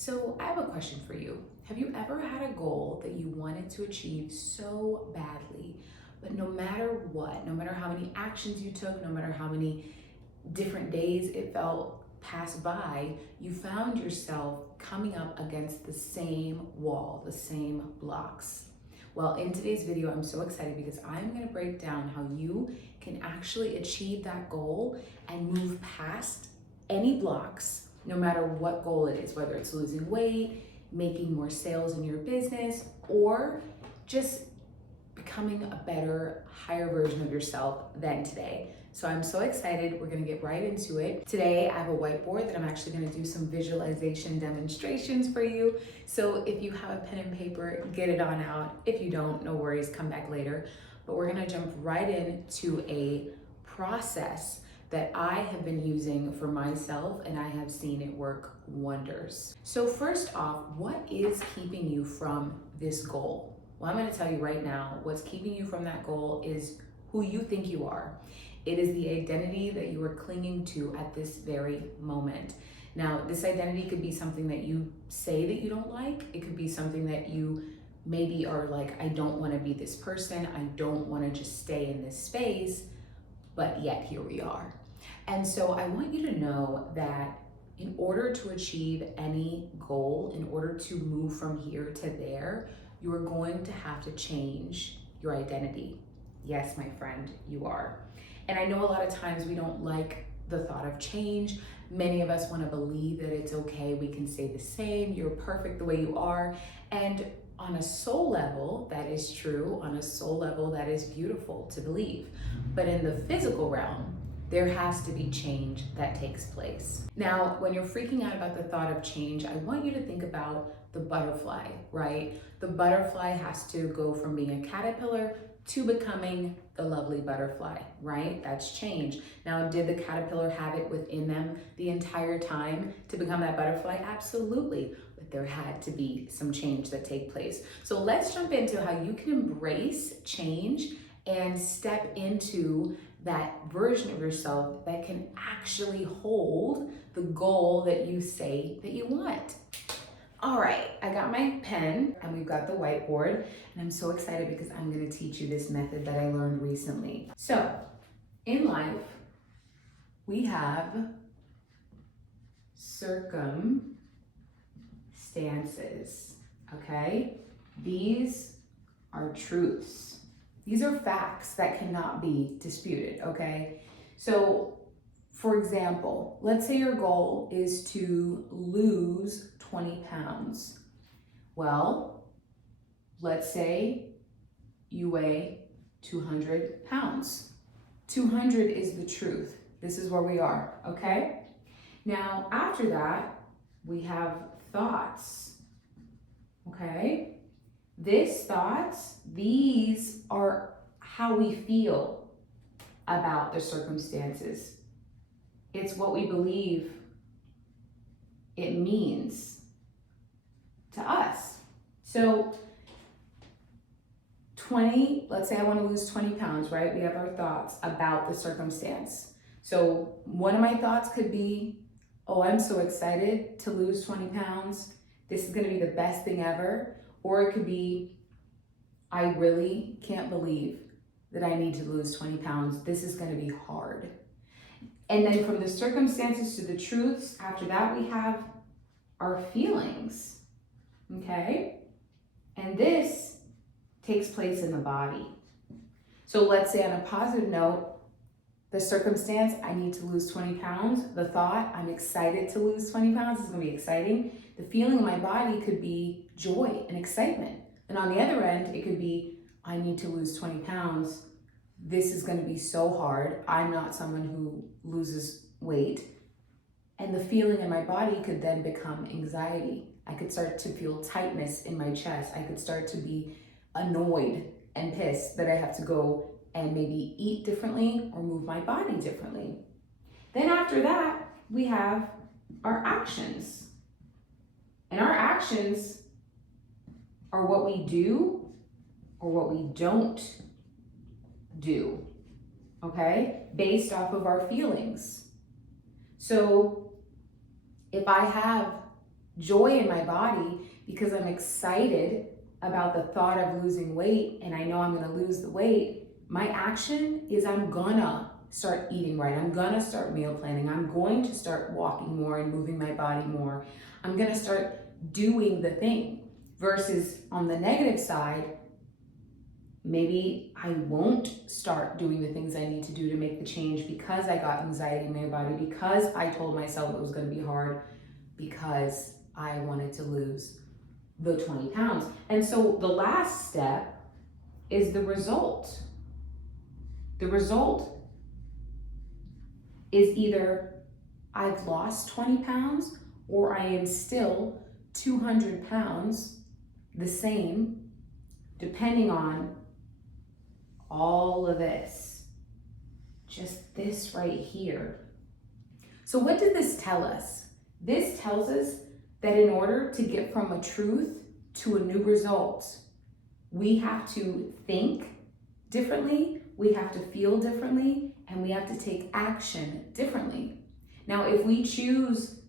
So I have a question for you. Have you ever had a goal that you wanted to achieve so badly, but no matter what, no matter how many actions you took, no matter how many different days it felt pass by, you found yourself coming up against the same wall, the same blocks? Well, in today's video, I'm so excited because I'm going to break down how you can actually achieve that goal and move past any blocks, no matter what goal it is, whether it's losing weight, making more sales in your business, or just becoming a better, higher version of yourself than today. So I'm so excited. We're gonna get right into it. Today, I have a whiteboard that I'm actually gonna do some visualization demonstrations for you. So if you have a pen and paper, get it on out. If you don't, no worries, come back later. But we're gonna jump right into a process that I have been using for myself, and I have seen it work wonders. So first off, what is keeping you from this goal? Well, I'm gonna tell you right now, what's keeping you from that goal is who you think you are. It is the identity that you are clinging to at this very moment. Now, this identity could be something that you say that you don't like. It could be something that you maybe are like, I don't wanna be this person. I don't wanna just stay in this space, but yet here we are. And so I want you to know that in order to achieve any goal, in order to move from here to there, you are going to have to change your identity. Yes, my friend, you are. And I know a lot of times we don't like the thought of change. Many of us want to believe that it's okay, we can stay the same, you're perfect the way you are. And on a soul level, that is true. On a soul level, that is beautiful to believe. But in the physical realm, there has to be change that takes place. Now, when you're freaking out about the thought of change, I want you to think about the butterfly, right? The butterfly has to go from being a caterpillar to becoming the lovely butterfly, right? That's change. Now, did the caterpillar have it within them the entire time to become that butterfly? Absolutely, but there had to be some change that take place. So let's jump into how you can embrace change and step into that version of yourself that can actually hold the goal that you say that you want. All right, I got my pen and we've got the whiteboard, and I'm so excited because I'm gonna teach you this method that I learned recently. So, in life, we have circumstances, okay? These are truths. These are facts that cannot be disputed, okay? So, for example, let's say your goal is to lose 20 pounds. Well, let's say you weigh 200 pounds. 200 is the truth. This is where we are, okay? Now, after that, we have thoughts, okay? These are how we feel about the circumstances. It's what we believe it means to us. So let's say I want to lose 20 pounds, right? We have our thoughts about the circumstance. So one of my thoughts could be, oh, I'm so excited to lose 20 pounds. This is going to be the best thing ever. Or it could be, I really can't believe that I need to lose 20 pounds. This is going to be hard. And then from the circumstances to the truths, after that we have our feelings, okay? And this takes place in the body. So let's say on a positive note, the circumstance, I need to lose 20 pounds. The thought, I'm excited to lose 20 pounds. This is gonna be exciting. The feeling in my body could be joy and excitement. And on the other end, it could be, I need to lose 20 pounds. This is gonna be so hard. I'm not someone who loses weight. And the feeling in my body could then become anxiety. I could start to feel tightness in my chest. I could start to be annoyed and pissed that I have to go and maybe eat differently or move my body differently. Then after that, we have our actions. And our actions are what we do or what we don't do, okay? Based off of our feelings. So if I have joy in my body because I'm excited about the thought of losing weight and I know I'm gonna lose the weight, my action is I'm gonna start eating right. I'm gonna start meal planning. I'm going to start walking more and moving my body more. I'm gonna start doing the thing. Versus on the negative side, maybe I won't start doing the things I need to do to make the change because I got anxiety in my body, because I told myself it was gonna be hard, because I wanted to lose the 20 pounds. And so the last step is the result. The result is either I've lost 20 pounds or I am still 200 pounds the same, depending on all of this, just this right here. So what did this tell us? This tells us that in order to get from a truth to a new result, we have to think differently, we have to feel differently, and we have to take action differently. Now, if we choose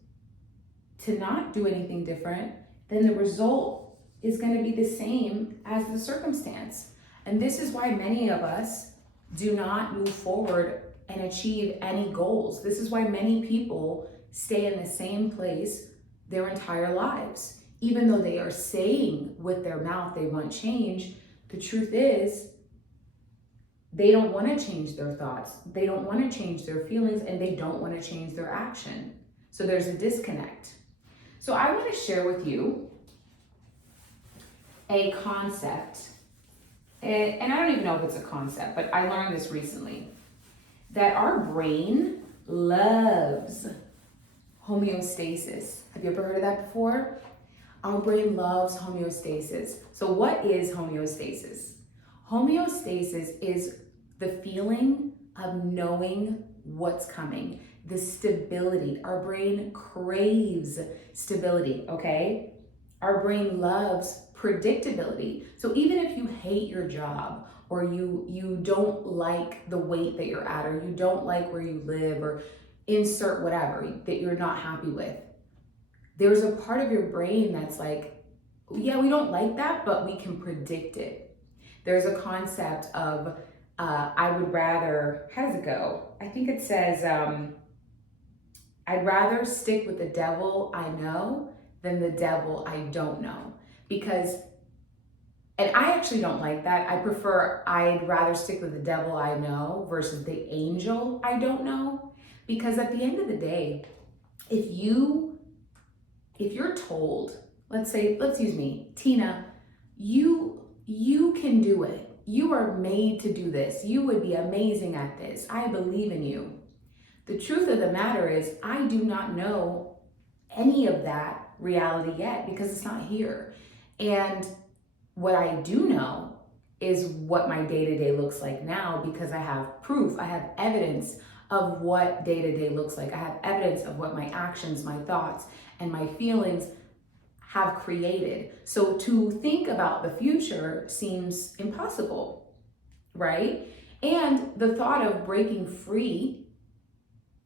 to not do anything different, then the result is going to be the same as the circumstance. And this is why many of us do not move forward and achieve any goals. This is why many people stay in the same place their entire lives. Even though they are saying with their mouth they want change, the truth is they don't want to change their thoughts, they don't want to change their feelings, and they don't want to change their action. So there's a disconnect. So I want to share with you a concept, and I don't even know if it's a concept, but I learned this recently, that our brain loves homeostasis. Have you ever heard of that before? Our brain loves homeostasis. So what is homeostasis? Homeostasis is the feeling of knowing what's coming, the stability. Our brain craves stability, okay? Our brain loves predictability. So even if you hate your job, or you don't like the weight that you're at, or you don't like where you live, or insert whatever that you're not happy with, there's a part of your brain that's like, yeah, we don't like that, but we can predict it. There's a concept of, I would rather, how does it go? I think it says, I'd rather stick with the devil I know than the devil I don't know. Because, and I actually don't like that. I prefer, I'd rather stick with the devil I know versus the angel I don't know. Because at the end of the day, if you're told, let's use me, Tina, you can do it. You are made to do this. You would be amazing at this. I believe in you. The truth of the matter is, I do not know any of that reality yet because it's not here. And what I do know is what my day-to-day looks like now, because I have proof, I have evidence of what day-to-day looks like. I have evidence of what my actions, my thoughts, and my feelings have created. So to think about the future seems impossible, right? And the thought of breaking free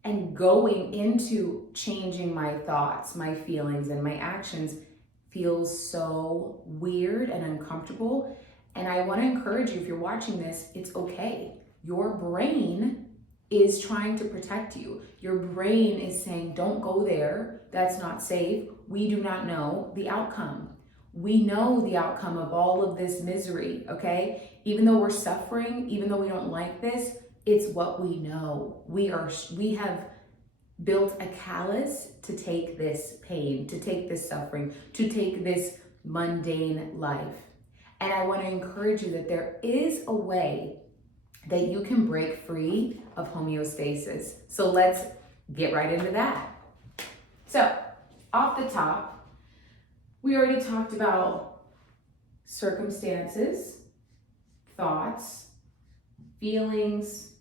and going into changing my thoughts, my feelings, and my actions feels so weird and uncomfortable. And I want to encourage you, if you're watching this, it's okay. Your brain is trying to protect you. Your brain is saying, don't go there. That's not safe. We do not know the outcome. We know the outcome of all of this misery, okay? Even though we're suffering, even though we don't like this, it's what we know. We have built a callus to take this pain, to take this suffering, to take this mundane life. And I want to encourage you that there is a way that you can break free of homeostasis. So let's get right into that. So off the top, we already talked about circumstances, thoughts, feelings,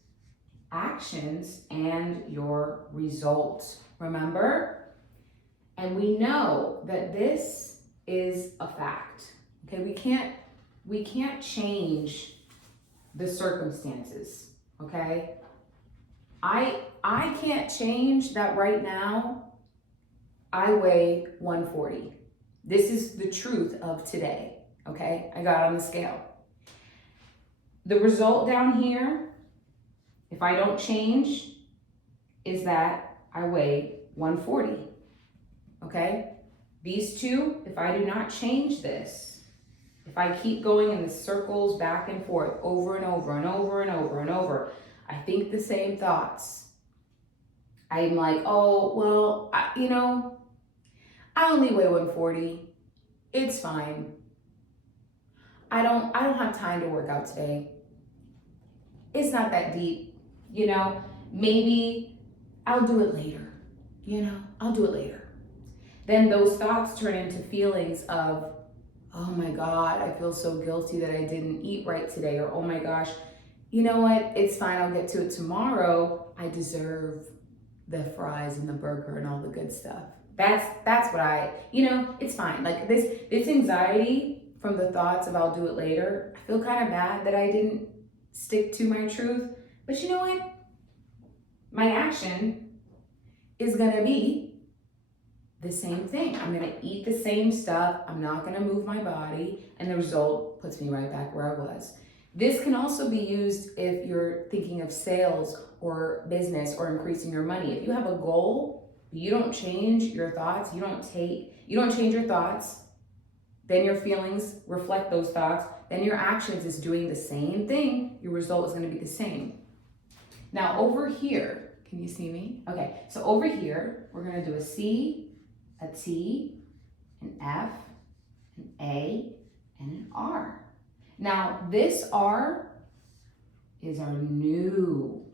actions, and your results. Remember? And we know that this is a fact. Okay, we can't change the circumstances. Okay? I can't change that right now I weigh 140. This is the truth of today, okay? I got on the scale. The result down here, if I don't change, is that I weigh 140, okay? These two, if I do not change this, if I keep going in the circles back and forth over and over and over and over and over, I think the same thoughts. I'm like, oh, well, I only weigh 140. It's fine. I don't have time to work out today. It's not that deep, maybe I'll do it later, I'll do it later. Then those thoughts turn into feelings of, oh my God, I feel so guilty that I didn't eat right today. Or, oh my gosh, you know what? It's fine. I'll get to it tomorrow. I deserve the fries and the burger and all the good stuff. That's what it's fine. Like this anxiety from the thoughts of I'll do it later, I feel kind of bad that I didn't stick to my truth. But you know what? My action is going to be the same thing. I'm going to eat the same stuff. I'm not going to move my body. And the result puts me right back where I was. This can also be used if you're thinking of sales or business or increasing your money. If you have a goal, you don't change your thoughts, you don't change your thoughts, then your feelings reflect those thoughts, then your actions is doing the same thing, your result is going to be the same. Now over here, can you see me? Okay, so over here, we're going to do a C, a T, an F, an A, and an R. Now this R is our new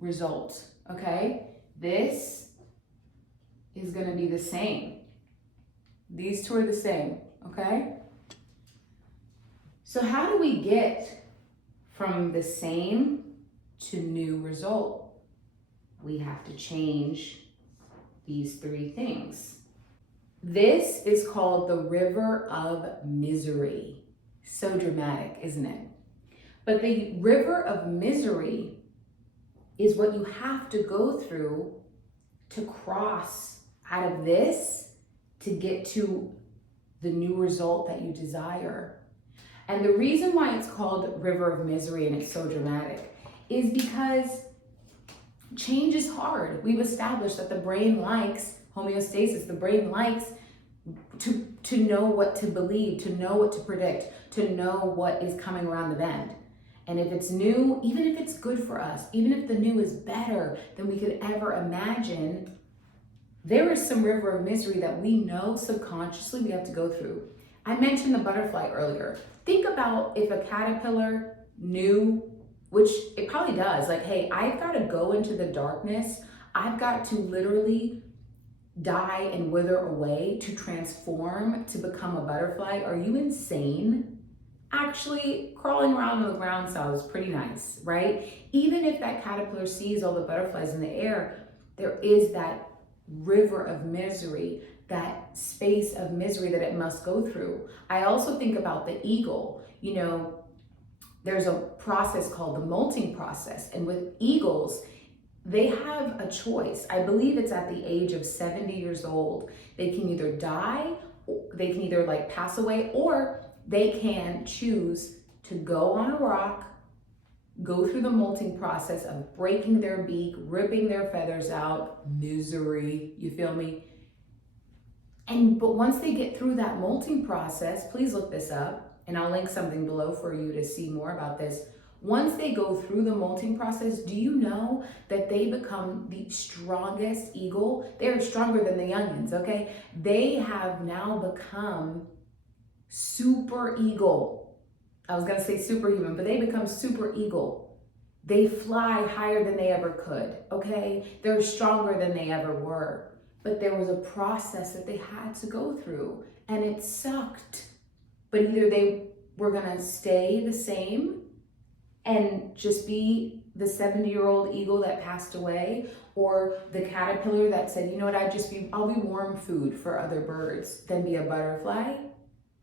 result, okay? This is going to be the same. These two are the same, okay? So how do we get from the same to new result? We have to change these three things. This is called the river of misery. So dramatic, isn't it? But the river of misery is what you have to go through to cross out of this to get to the new result that you desire. And the reason why it's called river of misery and it's so dramatic is because change is hard. We've established that the brain likes homeostasis. The brain likes to know what to believe, to know what to predict, to know what is coming around the bend. And if it's new, even if it's good for us, even if the new is better than we could ever imagine, there is some river of misery that we know subconsciously we have to go through. I mentioned the butterfly earlier. Think about if a caterpillar knew, which it probably does, like, hey, I've got to go into the darkness. I've got to literally die and wither away to transform to become a butterfly. Are you insane? Actually, crawling around on the ground sounds pretty nice, right? Even if that caterpillar sees all the butterflies in the air, there is that river of misery, that space of misery that it must go through. I also think about the eagle. There's a process called the molting process. And with eagles, they have a choice. I believe it's at the age of 70 years old. They can either die, they can either pass away, or they can choose to go on a rock, go through the molting process of breaking their beak, ripping their feathers out, misery, you feel me? But once they get through that molting process, please look this up, and I'll link something below for you to see more about this. Once they go through the molting process, do you know that they become the strongest eagle? They're stronger than the youngins, okay? They have now become super eagle. I was gonna say superhuman, but they become super eagle. They fly higher than they ever could, okay? They're stronger than they ever were. But there was a process that they had to go through, and it sucked. But either they were gonna stay the same and just be the 70-year-old eagle that passed away, or the caterpillar that said, you know what, I'll be warm food for other birds than be a butterfly.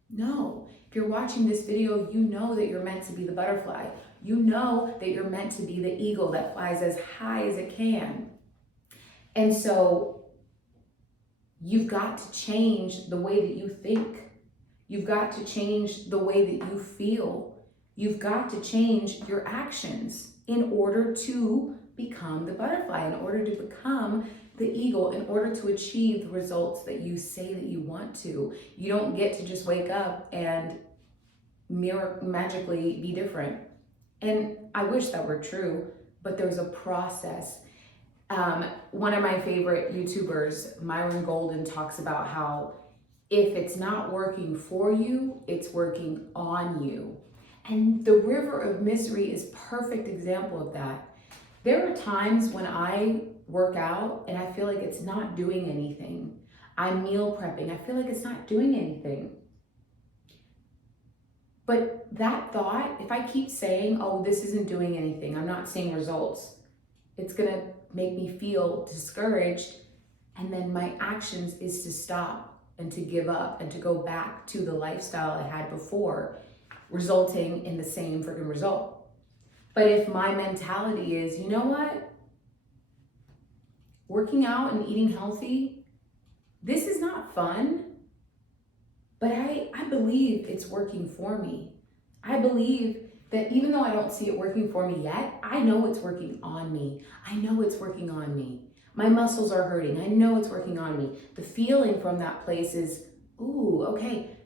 No, if you're watching this video, you know that you're meant to be the butterfly. You know that you're meant to be the eagle that flies as high as it can. And so You've got to change the way that you think. You've got to change the way that you feel. You've got to change your actions in order to become the butterfly, in order to become the eagle, in order to achieve the results that you say that you want to. You don't get to just wake up and magically be different. And I wish that were true, but there's a process. One of my favorite YouTubers, Myron Golden, talks about how if it's not working for you, it's working on you. And the river of misery is a perfect example of that. There are times when I work out and I feel like it's not doing anything. I'm meal prepping, I feel like it's not doing anything. But that thought, if I keep saying, oh, this isn't doing anything, I'm not seeing results, it's gonna make me feel discouraged. And then my actions is to stop and to give up and to go back to the lifestyle I had before, resulting in the same freaking result. But if my mentality is, you know what? Working out and eating healthy, this is not fun, but I believe it's working for me. I believe that even though I don't see it working for me yet, I know it's working on me. I know it's working on me. My muscles are hurting. I know it's working on me. The feeling from that place is, ooh, okay,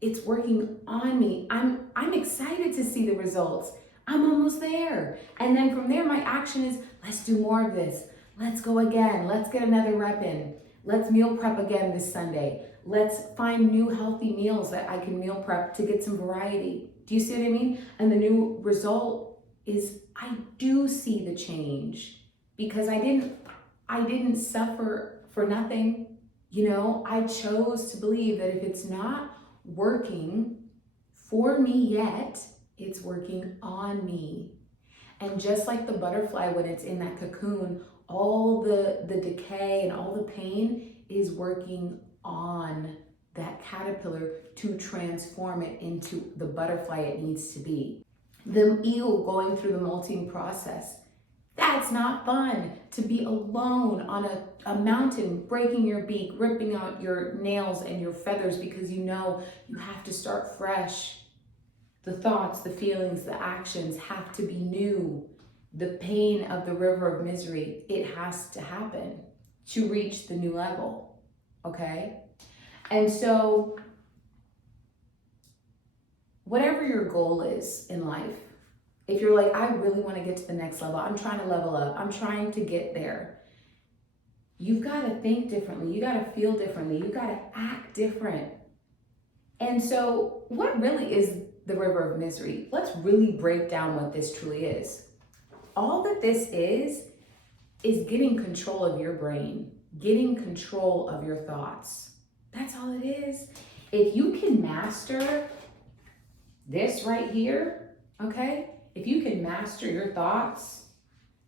it's working on me. I'm excited to see the results. I'm almost there. And then from there, my action is, let's do more of this. Let's go again. Let's get another rep in. Let's meal prep again this Sunday. Let's find new healthy meals that I can meal prep to get some variety. Do you see what I mean? And the new result is I do see the change because I didn't suffer for nothing. You know, I chose to believe that if it's not working for me yet, it's working on me. And just like the butterfly, when it's in that cocoon, all the decay and all the pain is working on that caterpillar to transform it into the butterfly it needs to be. The eagle going through the molting process, that's not fun. To be alone on a mountain, breaking your beak, ripping out your nails and your feathers because you know you have to start fresh. The thoughts, the feelings, the actions have to be new. The pain of the river of misery, it has to happen to reach the new level, okay? And so, whatever your goal is in life, if you're like, I really want to get to the next level, I'm trying to level up, I'm trying to get there, you've got to think differently, you got to feel differently, you got to act different. And so, what really is the river of misery? Let's really break down what this truly is. All that this is getting control of your brain, getting control of your thoughts. That's all it is. If you can master this right here, okay? If you can master your thoughts,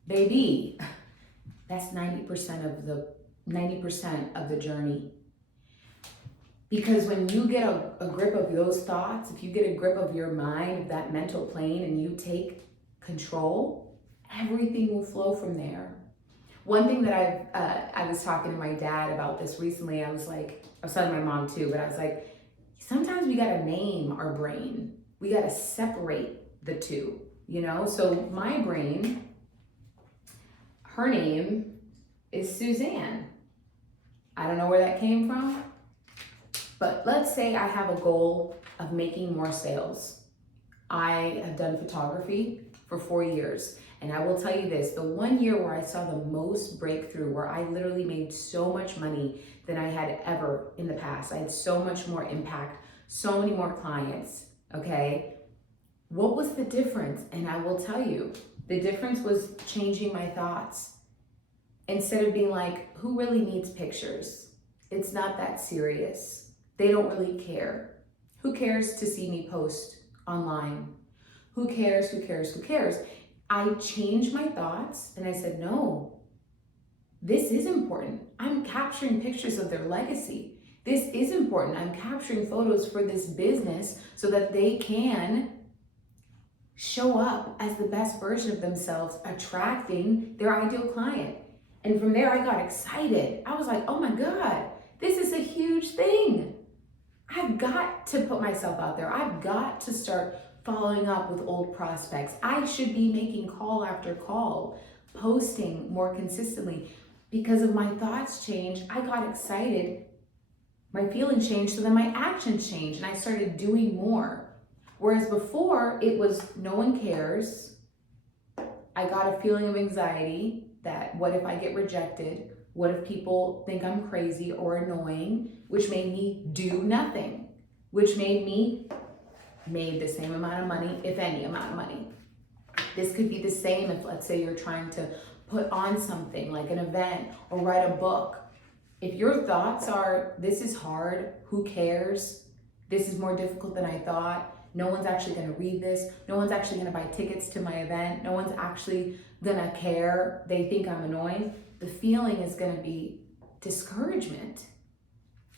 baby, that's 90% of the journey. Because when you get a grip of those thoughts, if you get a grip of your mind, of that mental plane, and you take control, everything will flow from there. One thing that I was talking to my dad about this recently, I was telling my mom too, but I was like, sometimes we gotta name our brain. We gotta separate the two, you know? So my brain, her name is Suzanne. I don't know where that came from, but let's say I have a goal of making more sales. I have done photography for 4 years. And I will tell you this, the 1 year where I saw the most breakthrough, where I literally made so much money than I had ever in the past. I had so much more impact, so many more clients, okay? What was the difference? And I will tell you, the difference was changing my thoughts. Instead of being like, who really needs pictures? It's not that serious. They don't really care. Who cares to see me post online? Who cares, who cares, who cares? I changed my thoughts and I said, no, this is important. I'm capturing pictures of their legacy. This is important. I'm capturing photos for this business so that they can show up as the best version of themselves, attracting their ideal client. And from there, I got excited. I was like, oh my God, This is a huge thing. I've got to put myself out there. I've got to start following up with old prospects. I should be making call after call, posting more consistently. Because of my thoughts changed, I got excited. My feelings changed, so then my actions changed, and I started doing more. Whereas before, it was no one cares. I got a feeling of anxiety that what if I get rejected? What if people think I'm crazy or annoying? Which made me do nothing, which made me made the same amount of money, if any amount of money. This could be the same if, let's say, you're trying to put on something like an event or write a book. If your thoughts are, this is hard, who cares? This is more difficult than I thought. No one's actually gonna read this. No one's actually gonna buy tickets to my event. No one's actually gonna care. They think I'm annoying. The feeling is gonna be discouragement.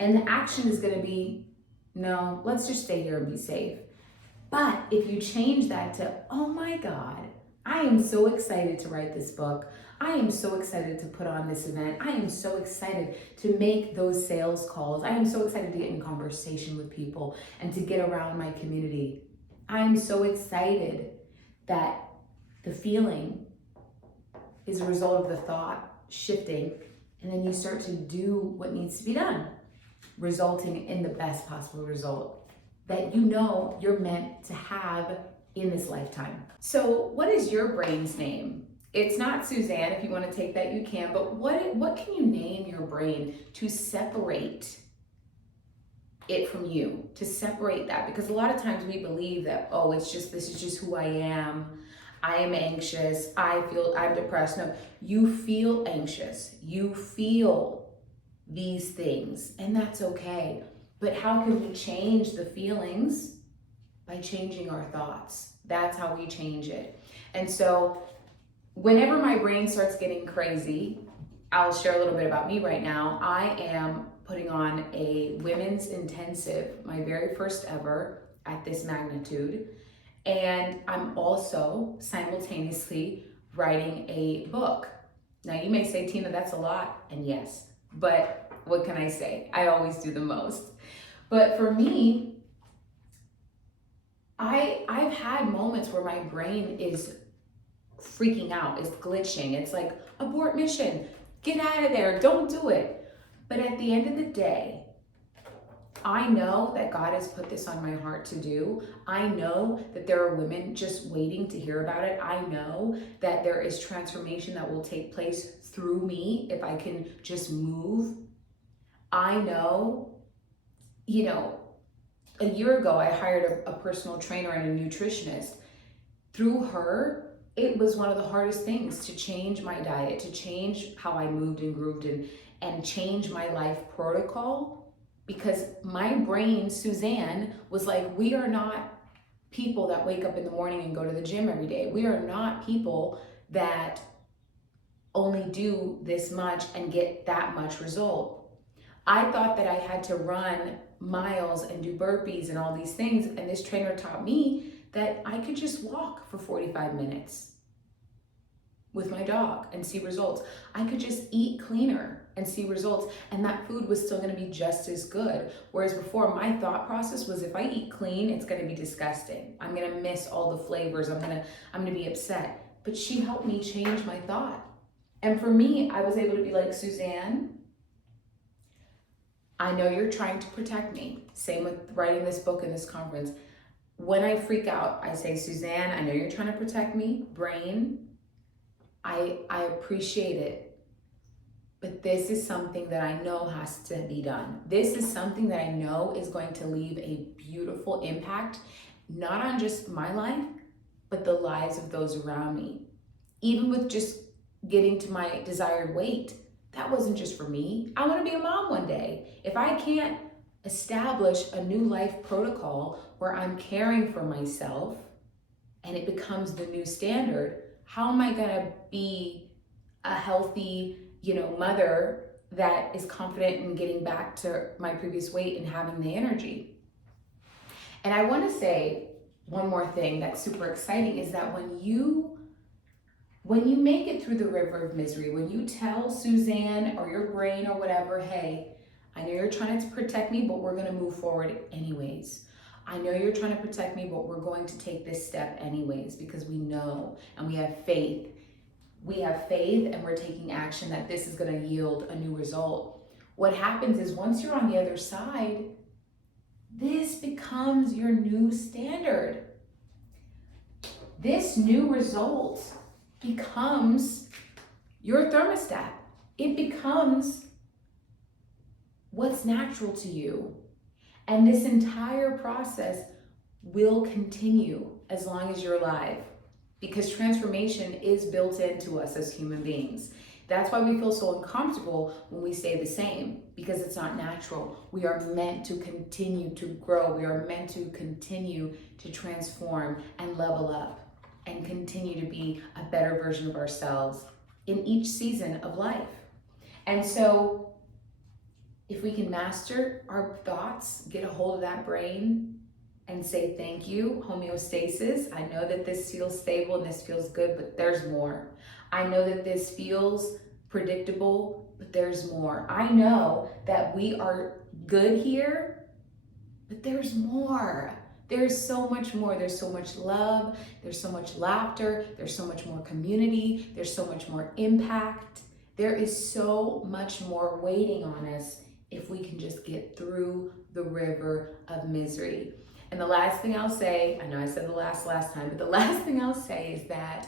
And the action is gonna be, no, let's just stay here and be safe. But if you change that to, oh my God, I am so excited to write this book. I am so excited to put on this event. I am so excited to make those sales calls. I am so excited to get in conversation with people and to get around my community. I am so excited that the feeling is a result of the thought shifting, and then you start to do what needs to be done, resulting in the best possible result that you know you're meant to have in this lifetime. So what is your brain's name? It's not Suzanne. If you want to take that, you can, but what can you name your brain to separate it from you, to separate that? Because a lot of times we believe that, oh, this is just who I am. I am anxious. I'm depressed. No, you feel anxious. You feel these things, and that's okay. But how can we change the feelings? By changing our thoughts. That's how we change it. And so whenever my brain starts getting crazy, I'll share a little bit about me right now. I am putting on a women's intensive, my very first ever at this magnitude. And I'm also simultaneously writing a book. Now you may say, Tina, that's a lot. And yes, but what can I say? I always do the most. But for me, I've had moments where my brain is freaking out, is glitching. It's like, abort mission, get out of there, don't do it. But at the end of the day, I know that God has put this on my heart to do. I know that there are women just waiting to hear about it. I know that there is transformation that will take place through me if I can just move. I know, a year ago, I hired a personal trainer and a nutritionist. Through her, it was one of the hardest things to change my diet, to change how I moved and grooved and change my life protocol, because my brain, Suzanne, was like, we are not people that wake up in the morning and go to the gym every day. We are not people that only do this much and get that much result. I thought that I had to run miles and do burpees and all these things, and this trainer taught me that I could just walk for 45 minutes with my dog and see results. I could just eat cleaner and see results, and that food was still gonna be just as good. Whereas before, my thought process was, if I eat clean, it's gonna be disgusting. I'm gonna miss all the flavors, I'm gonna be upset. But she helped me change my thought. And for me, I was able to be like, Suzanne, I know you're trying to protect me. Same with writing this book and this conference. When I freak out, I say, Suzanne, I know you're trying to protect me. Brain, I appreciate it. But this is something that I know has to be done. This is something that I know is going to leave a beautiful impact, not on just my life, but the lives of those around me. Even with just getting to my desired weight, that wasn't just for me. I want to be a mom one day. If I can't establish a new life protocol where I'm caring for myself and it becomes the new standard, how am I gonna be a healthy, mother that is confident in getting back to my previous weight and having the energy? And I want to say one more thing that's super exciting is that when you make it through the river of misery, when you tell Suzanne or your brain or whatever, hey, I know you're trying to protect me, but we're going to move forward anyways. I know you're trying to protect me, but we're going to take this step anyways because we know and we have faith. We have faith and we're taking action that this is going to yield a new result. What happens is once you're on the other side, this becomes your new standard. This new result becomes your thermostat. It becomes what's natural to you. And this entire process will continue as long as you're alive, because transformation is built into us as human beings. That's why we feel so uncomfortable when we stay the same, because it's not natural. We are meant to continue to grow. We are meant to continue to transform and level up and continue to be a better version of ourselves in each season of life. And so if we can master our thoughts, get a hold of that brain and say, thank you, homeostasis. I know that this feels stable and this feels good, but there's more. I know that this feels predictable, but there's more. I know that we are good here, but there's more. There's so much more. There's so much love. There's so much laughter. There's so much more community. There's so much more impact. There is so much more waiting on us if we can just get through the river of misery. And the last thing I'll say, I know I said the last time, but the last thing I'll say is that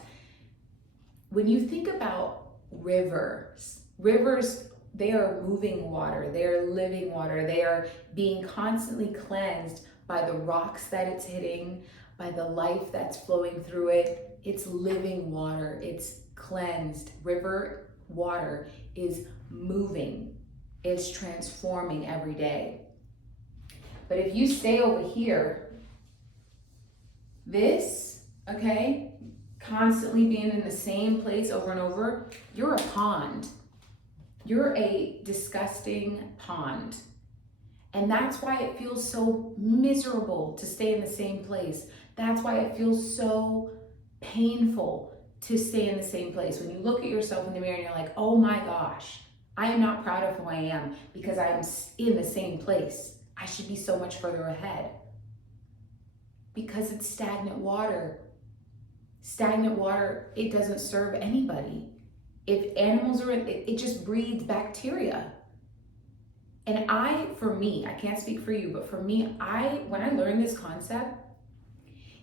when you think about rivers, they are moving water, they are living water, they are being constantly cleansed by the rocks that it's hitting, by the life that's flowing through it. It's living water, it's cleansed. River water is moving. It's transforming every day. But if you stay over here, constantly being in the same place over and over, you're a pond. You're a disgusting pond. And that's why it feels so miserable to stay in the same place. That's why it feels so painful to stay in the same place. When you look at yourself in the mirror and you're like, oh my gosh, I am not proud of who I am because I am in the same place. I should be so much further ahead. Because it's stagnant water. Stagnant water, it doesn't serve anybody. If animals are in it, it just breeds bacteria. And for me, I can't speak for you, but for me, when I learned this concept,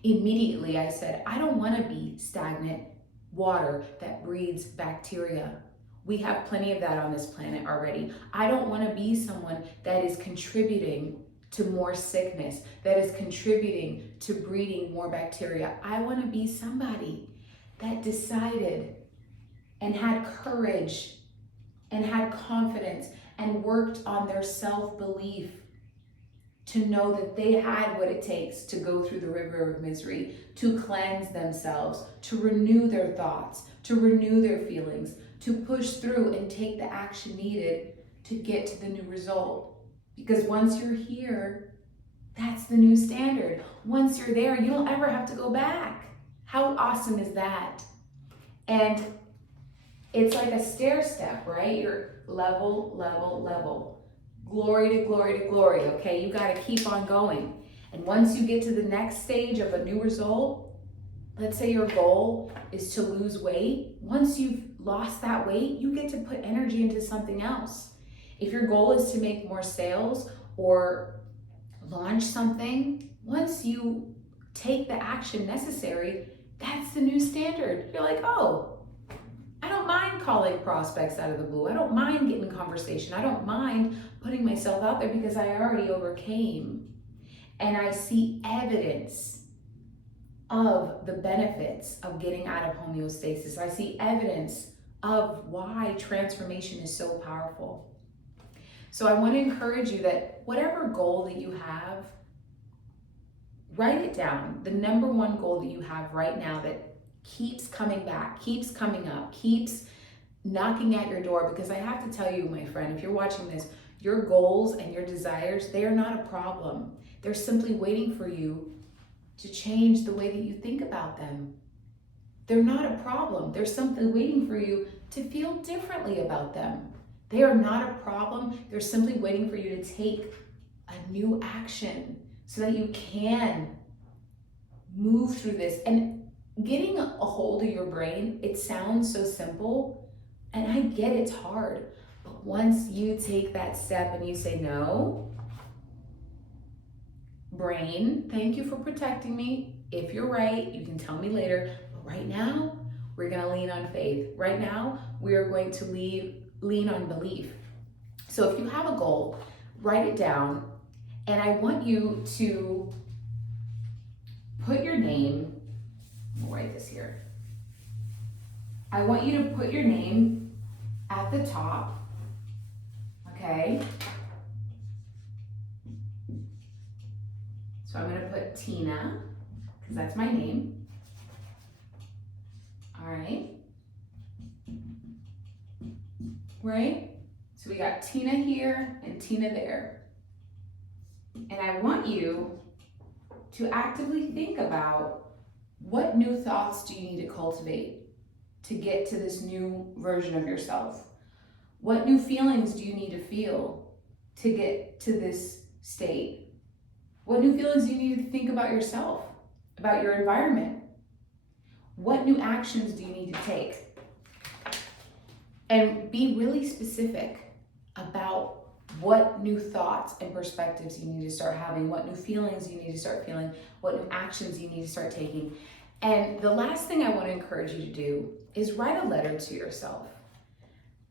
immediately I said, I don't want to be stagnant water that breeds bacteria. We have plenty of that on this planet already. I don't want to be someone that is contributing to more sickness, that is contributing to breeding more bacteria. I want to be somebody that decided and had courage and had confidence and worked on their self-belief to know that they had what it takes to go through the river of misery, to cleanse themselves, to renew their thoughts, to renew their feelings, to push through and take the action needed to get to the new result. Because once you're here, that's the new standard. Once you're there, you don't ever have to go back. How awesome is that? And it's like a stair step, right? You're level, level, level. Glory to glory to glory, okay? You gotta keep on going. And once you get to the next stage of a new result, let's say your goal is to lose weight. Once you've lost that weight, you get to put energy into something else. If your goal is to make more sales or launch something, once you take the action necessary, that's the new standard. You're like, oh, I don't mind calling prospects out of the blue. I don't mind getting in conversation. I don't mind putting myself out there because I already overcame. And I see evidence of the benefits of getting out of homeostasis. I see evidence of why transformation is so powerful. So I want to encourage you that whatever goal that you have, write it down. The number one goal that you have right now that keeps coming back, keeps coming up, keeps knocking at your door. Because I have to tell you, my friend, if you're watching this, your goals and your desires, they are not a problem. They're simply waiting for you to change the way that you think about them. They're not a problem. They're simply waiting for you to feel differently about them. They are not a problem. They're simply waiting for you to take a new action so that you can move through this. And getting a hold of your brain, it sounds so simple, and I get it's hard. But once you take that step and you say, no, brain, thank you for protecting me. If you're right, you can tell me later. But right now, we're going to lean on faith. Right now, we are going to lean on belief. So if you have a goal, write it down. And I want you to put your name, I'll write this here. I want you to put your name at the top, okay? So I'm gonna put Tina, because that's my name. All right. Right? So we got Tina here and Tina there. And I want you to actively think about what new thoughts do you need to cultivate to get to this new version of yourself? What new feelings do you need to feel to get to this state? What new feelings do you need to think about yourself, about your environment? What new actions do you need to take? And be really specific about what new thoughts and perspectives you need to start having, what new feelings you need to start feeling, what new actions you need to start taking. And the last thing I want to encourage you to do is write a letter to yourself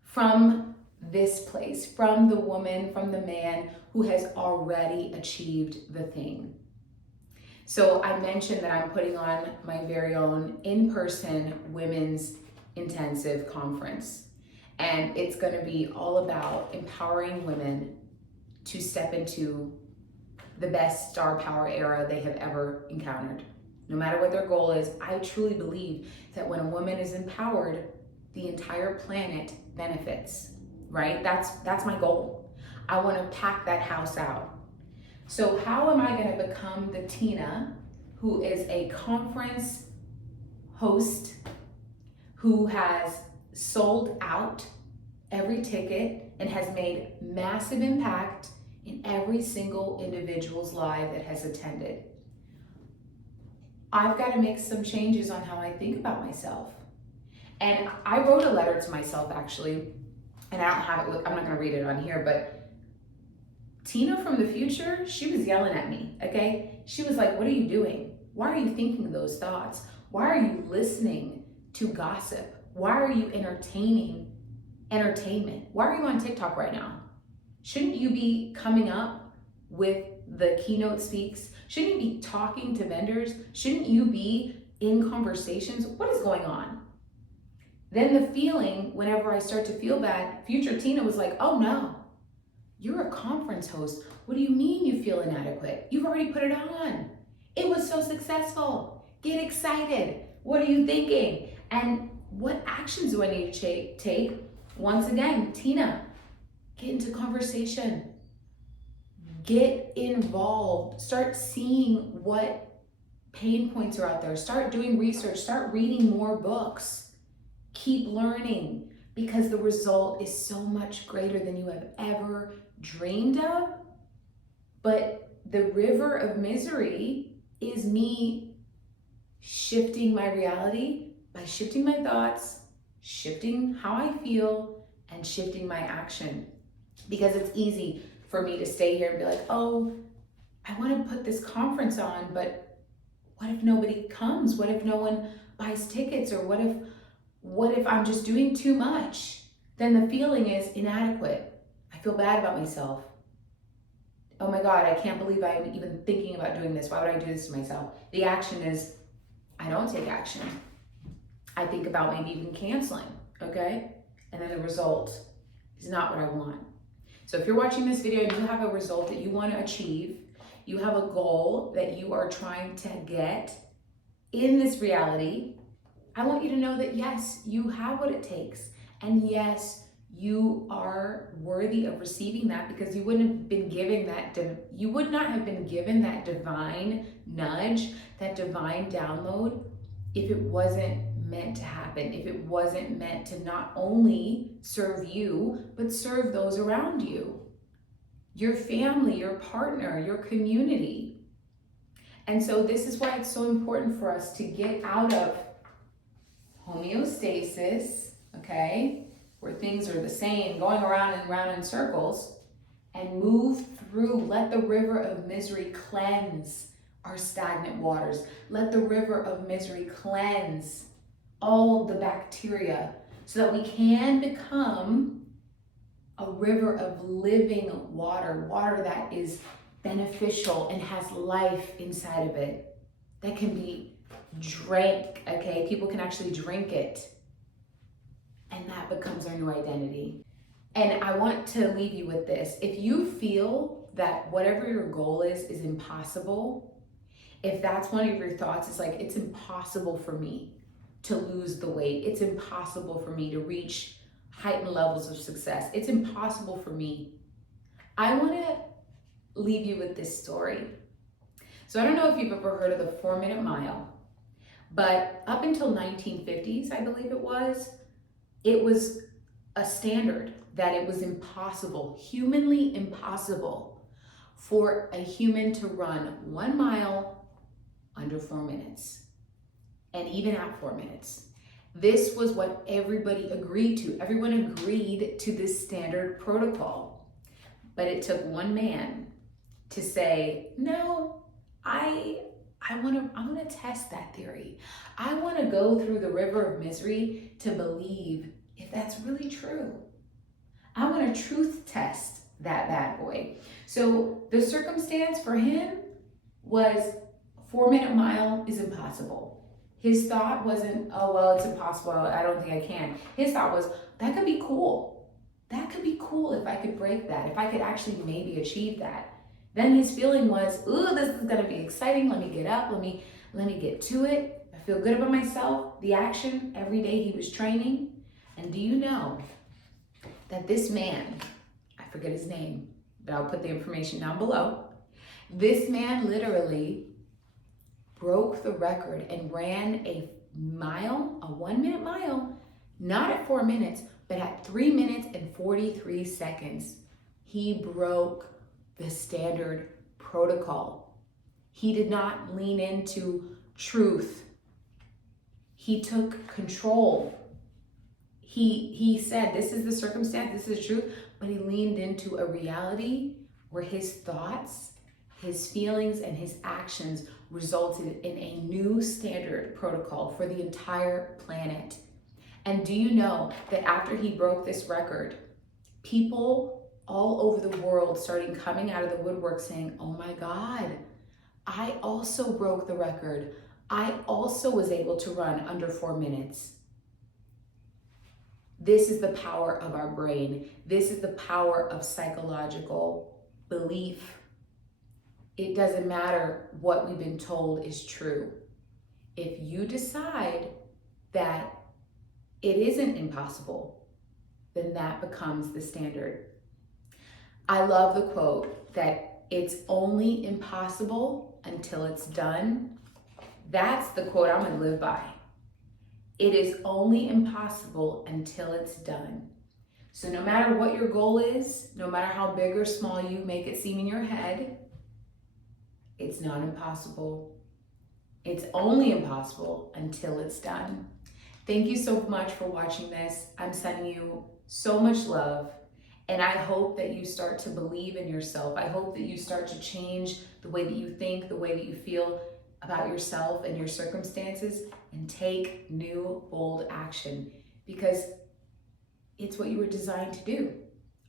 from this place, from the woman, from the man who has already achieved the thing. So I mentioned that I'm putting on my very own in-person women's intensive conference. And it's going to be all about empowering women to step into the best star power era they have ever encountered. No matter what their goal is, I truly believe that when a woman is empowered, the entire planet benefits, right? That's my goal. I want to pack that house out. So how am I going to become the Tina who is a conference host, who has sold out every ticket and has made massive impact in every single individual's life that has attended? I've got to make some changes on how I think about myself. And I wrote a letter to myself, actually, and I don't have it, I'm not going to read it on here, but Tina from the future, she was yelling at me, okay? She was like, what are you doing? Why are you thinking those thoughts? Why are you listening to gossip? Why are you entertaining entertainment? Why are you on TikTok right now? Shouldn't you be coming up with the keynote speaks? Shouldn't you be talking to vendors? Shouldn't you be in conversations? What is going on? Then the feeling, whenever I start to feel bad, future Tina was like, oh no, you're a conference host. What do you mean you feel inadequate? You've already put it on. It was so successful. Get excited. What are you thinking? And what actions do I need to take? Once again, Tina, get into conversation. Get involved. Start seeing what pain points are out there. Start doing research. Start reading more books. Keep learning, because the result is so much greater than you have ever dreamed of. But the river of misery is me shifting my reality by shifting my thoughts, shifting how I feel, and shifting my action. Because it's easy for me to stay here and be like, oh, I want to put this conference on, but what if nobody comes? What if no one buys tickets? Or what if I'm just doing too much? Then the feeling is inadequate. I feel bad about myself. Oh my God, I can't believe I'm even thinking about doing this. Why would I do this to myself? The action is, I don't take action. I think about maybe even canceling, okay? And then the result is not what I want. So if you're watching this video and you have a result that you want to achieve, you have a goal that you are trying to get in this reality, I want you to know that yes, you have what it takes. And yes, you are worthy of receiving that, because you wouldn't have been given that, you would not have been given that divine nudge, that divine download, if it wasn't meant to happen, if it wasn't meant to not only serve you, but serve those around you, your family, your partner, your community. And so this is why it's so important for us to get out of homeostasis, okay, where things are the same, going around and around in circles, and move through. Let the river of misery cleanse our stagnant waters. Let the river of misery cleanse all the bacteria so that we can become a river of living water, water that is beneficial and has life inside of it, that can be drank, okay? People can actually drink it, and that becomes our new identity. And I want to leave you with this. If you feel that whatever your goal is impossible, if that's one of your thoughts, it's like, it's impossible for me to lose the weight. It's impossible for me to reach heightened levels of success. It's impossible for me. I want to leave you with this story. So I don't know if you've ever heard of the 4-minute mile, but up until 1950s, I believe it was a standard that it was impossible, humanly impossible, for a human to run 1 mile under 4 minutes, and even at 4 minutes. This was what everybody agreed to. Everyone agreed to this standard protocol. But it took one man to say, no, I want to test that theory. I want to go through the river of misery to believe if that's really true. I want to truth test that bad boy. So the circumstance for him was 4-minute mile is impossible. His thought wasn't, oh, well, it's impossible, I don't think I can. His thought was, that could be cool. That could be cool if I could break that, if I could actually maybe achieve that. Then his feeling was, ooh, this is gonna be exciting. Let me get up, let me get to it. I feel good about myself. The action, every day he was training. And do you know that this man, I forget his name, but I'll put the information down below. This man literally broke the record and ran a 1-minute mile, not at 4 minutes, but at 3 minutes and 43 seconds. He broke the standard protocol. He did not lean into truth. He took control. He said, this is the circumstance, this is truth, but he leaned into a reality where his thoughts, his feelings, and his actions resulted in a new standard protocol for the entire planet. And do you know that after he broke this record, people all over the world started coming out of the woodwork saying, oh my God, I also broke the record. I also was able to run under 4 minutes. This is the power of our brain. This is the power of psychological belief. It doesn't matter what we've been told is true. If you decide that it isn't impossible, then that becomes the standard. I love the quote that it's only impossible until it's done. That's the quote I'm gonna live by. It is only impossible until it's done. So no matter what your goal is, no matter how big or small you make it seem in your head, it's not impossible. It's only impossible until it's done. Thank you so much for watching this. I'm sending you so much love, and I hope that you start to believe in yourself. I hope that you start to change the way that you think, the way that you feel about yourself and your circumstances, and take new, bold action, because it's what you were designed to do.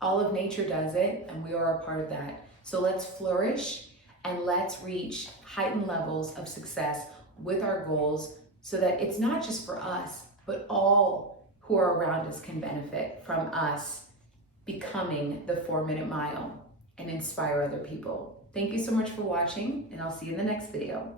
All of nature does it, and we are a part of that. So let's flourish and let's reach heightened levels of success with our goals, so that it's not just for us, but all who are around us can benefit from us becoming the 4-minute mile and inspire other people. Thank you so much for watching, and I'll see you in the next video.